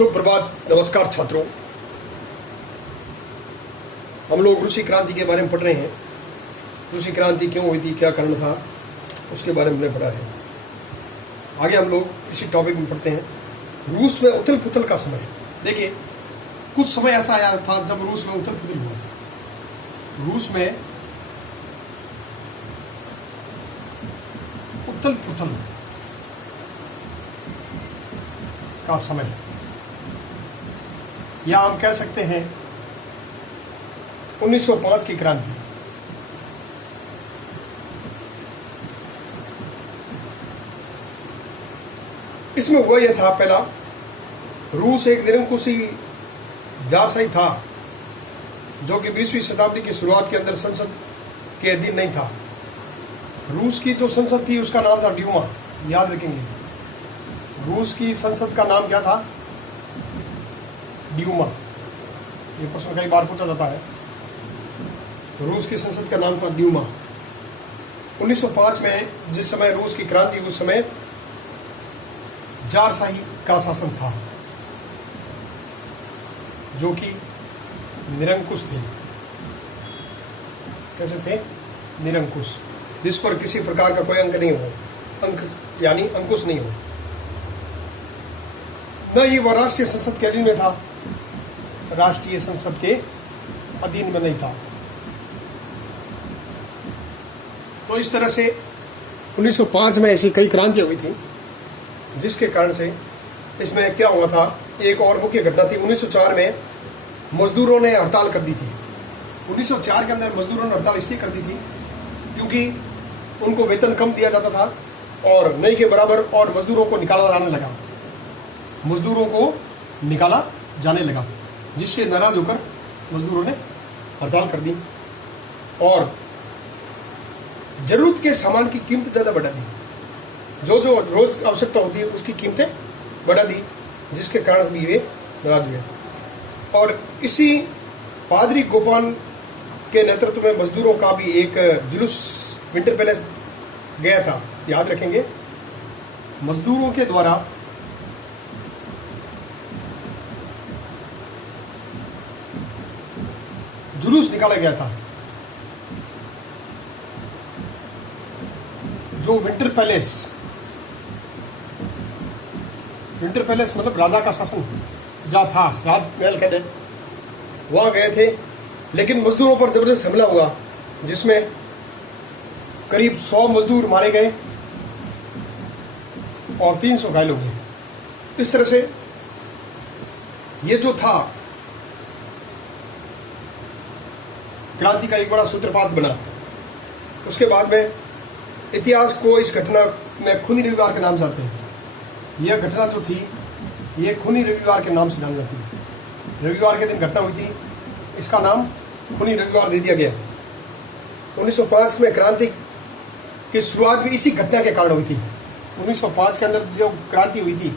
सुप्रभात, नमस्कार छात्रों। हम लोग रूसी क्रांति के बारे में पढ़ रहे हैं। रूसी क्रांति क्यों हुई थी, क्या कारण था, उसके बारे में हमने पढ़ा है। आगे हम लोग इसी टॉपिक में पढ़ते हैं। रूस में उथल पुथल का समय। देखिए, कुछ समय ऐसा आया था जब रूस में उथल पुथल हुआ था। रूस में उथल पुथल का समय, या हम कह सकते हैं 1905 की क्रांति। इसमें हुआ यह था, पहला, रूस एक निरंकुशी जारशाही था जो कि 20वीं शताब्दी की शुरुआत के अंदर संसद के अधीन नहीं था। रूस की जो संसद थी उसका नाम था ड्यूमा। याद रखेंगे, रूस की संसद का नाम क्या था? ड्यूमा। ये प्रश्न कई बार पूछा जाता है। रूस की संसद का नाम था ड्यूमा। 1905 में जिस समय रूस की क्रांति, उस समय जारशाही का शासन था जो कि निरंकुश थे। कैसे थे? निरंकुश, जिस पर किसी प्रकार का कोई अंक नहीं हो, अंक यानी अंकुश नहीं हो। न ये वह राष्ट्रीय संसद के अधीन में था, राष्ट्रीय संसद के अधीन में नहीं था। तो इस तरह से 1905 में ऐसी कई क्रांतियां हुई थी, जिसके कारण से इसमें क्या हुआ था। एक और मुख्य घटना थी, 1904 में मजदूरों ने हड़ताल कर दी थी। 1904 के अंदर मजदूरों ने हड़ताल इसलिए कर दी थी क्योंकि उनको वेतन कम दिया जाता था और नहीं के बराबर, और मजदूरों को निकाला जाने लगा। मजदूरों को निकाला जाने लगा, जिससे नाराज होकर मजदूरों ने हड़ताल कर दी और जरूरत के सामान की कीमत ज़्यादा बढ़ा दी। जो जो रोज आवश्यकता होती है उसकी कीमतें बढ़ा दी, जिसके कारण भी वे नाराज हुए। और इसी पादरी गोपान के नेतृत्व में मजदूरों का भी एक जुलूस विंटर पैलेस गया था। याद रखेंगे, मजदूरों के द्वारा जुलूस निकाला गया था। जो विंटर पैलेस मतलब राजा का शासन जहाँ था, राजमहल कहते हैं, वहाँ गए थे। लेकिन मजदूरों पर जबरदस्त हमला हुआ, जिसमें करीब 100 मजदूर मारे गए और 300 घायल हो गए। इस तरह से ये जो था क्रांति का एक बड़ा सूत्रपात बना। उसके बाद में इतिहास को इस घटना में खूनी रविवार के नाम से जानते हैं। यह घटना जो थी, ये खूनी रविवार के नाम से जानी जाती है। रविवार के दिन घटना हुई थी, इसका नाम खूनी रविवार दे दिया गया। 1905 में क्रांति की शुरुआत भी इसी घटना के कारण हुई थी। 1905 के अंदर जो क्रांति हुई थी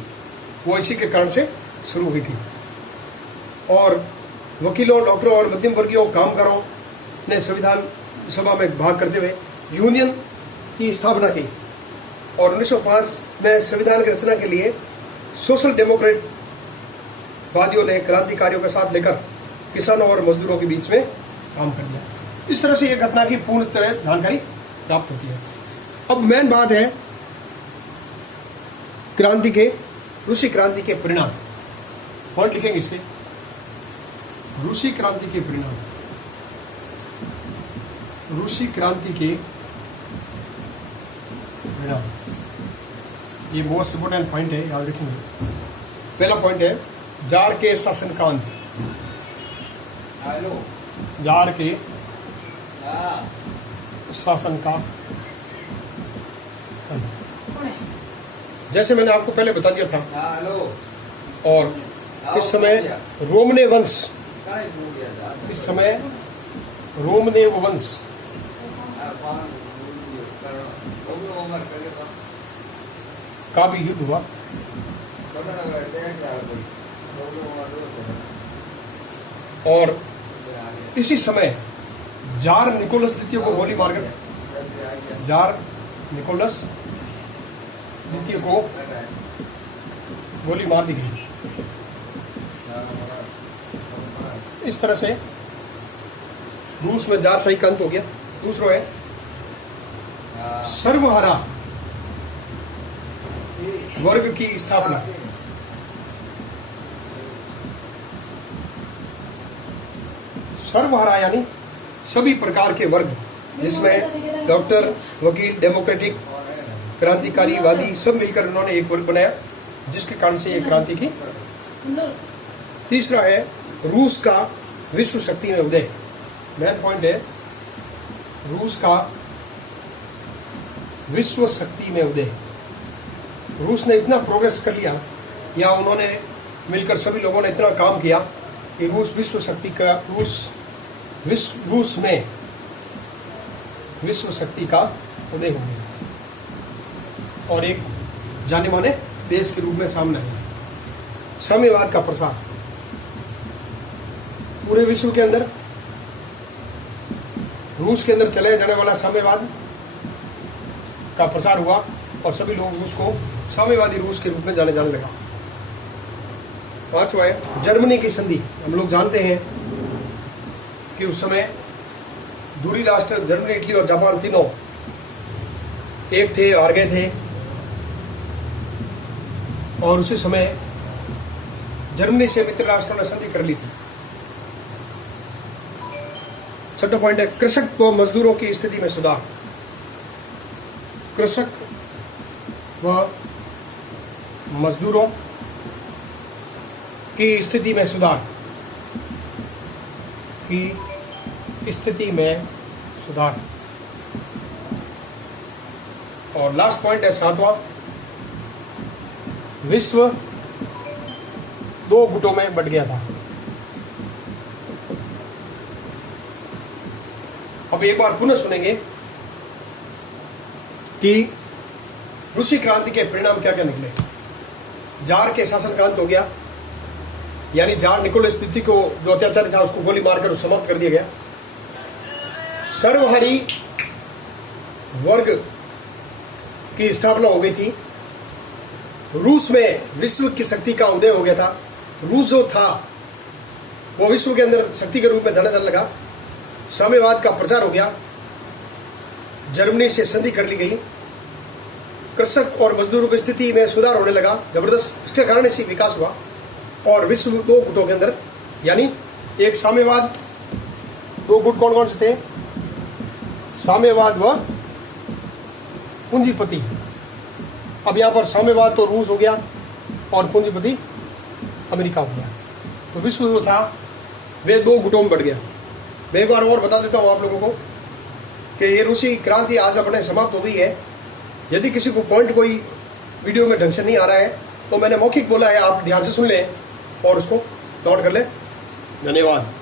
वो इसी के कारण से शुरू हुई थी। और वकीलों, डॉक्टरों और मध्यम वर्गीय कामगारों ने संविधान सभा में भाग करते हुए यूनियन की स्थापना की। और 1905 में संविधान की रचना के लिए सोशल डेमोक्रेट वादियों ने क्रांतिकारियों के साथ लेकर किसानों और मजदूरों के बीच में काम कर दिया। इस तरह से यह घटना की पूर्ण तरह जानकारी प्राप्त होती है। अब मेन बात है क्रांति के, रूसी क्रांति के परिणाम। पॉइंट लिखेंगे इसके, रूसी क्रांति के परिणाम। रूसी क्रांति के परिणाम, ये मोस्ट इंपोर्टेंट पॉइंट है, याद रखेंगे। पहला पॉइंट है जार के शासन का अंत। जार के शासन का अंत, जैसे मैंने आपको पहले बता दिया था। और इस समय रोमने वंश, इस समय रोमने वंश का भी युद्ध हुआ। और इसी समय जार निकोलस द्वितीय को गोली मारकर, जार निकोलस द्वितीय को गोली मार दी गई। इस तरह से रूस में जारशाही का अंत हो गया। दूसरा है सर्वहारा वर्ग की स्थापना। सर्वहारा यानी सभी प्रकार के वर्ग, जिसमें डॉक्टर, वकील, डेमोक्रेटिक, क्रांतिकारी, सब मिलकर उन्होंने एक वर्ग बनाया, जिसके कारण से ये क्रांति की। तीसरा है रूस का विश्व शक्ति में उदय। मेन पॉइंट है रूस का विश्व शक्ति में उदय। रूस ने इतना प्रोग्रेस कर लिया, या उन्होंने मिलकर सभी लोगों ने इतना काम किया कि रूस विश्व शक्ति का रूस में विश्व शक्ति का उदय हो गया और एक जाने माने देश के रूप में सामने आया। साम्यवाद का प्रसार पूरे विश्व के अंदर, रूस के अंदर चले जाने वाला साम्यवाद का प्रसार हुआ और सभी लोग रूस को साम्यवादी रूस के रूप में जाने लगा। पांचवा है जर्मनी की संधि। हम लोग जानते हैं कि उस समय दूरी राष्ट्र जर्मनी, इटली और जापान तीनों एक थे, हार गए थे, और उसी समय जर्मनी से मित्र राष्ट्रों ने संधि कर ली थी। छठा पॉइंट है कृषक व मजदूरों की स्थिति में सुधार। कृषक व मजदूरों की स्थिति में सुधार और लास्ट पॉइंट है सातवां, विश्व दो गुटों में बट गया था। अब एक बार पुनः सुनेंगे कि रूसी क्रांति के परिणाम क्या क्या निकले। जार के शासन का अंत हो गया, यानी जार निकोलस द्वितीय को जो अत्याचारी था उसको गोली मारकर समाप्त कर दिया गया। सर्वहारी वर्ग की स्थापना हो गई थी। रूस में विश्व की शक्ति का उदय हो गया था। रूस जो था वो विश्व के अंदर शक्ति के रूप में जाना जाने लगा। साम्यवाद का प्रचार हो गया। जर्मनी से संधि कर ली गई। कृषक और मजदूरों की स्थिति में सुधार होने लगा जबरदस्त। इसके कारण से विकास हुआ और विश्व दो गुटों के अंदर, यानी एक साम्यवाद, दो गुट कौन कौन से थे? साम्यवाद व पूंजीपति। अब यहां पर साम्यवाद तो रूस हो गया और पूंजीपति अमेरिका हो गया। तो विश्व जो था वे दो गुटों में बढ़ गया। मैं एक बार और बता देता हूं आप लोगों को कि ये रूसी क्रांति आज अपने समाप्त हो गई है। यदि किसी को पॉइंट कोई वीडियो में ढंग से नहीं आ रहा है तो मैंने मौखिक बोला है, आप ध्यान से सुन लें और उसको नोट कर लें। धन्यवाद।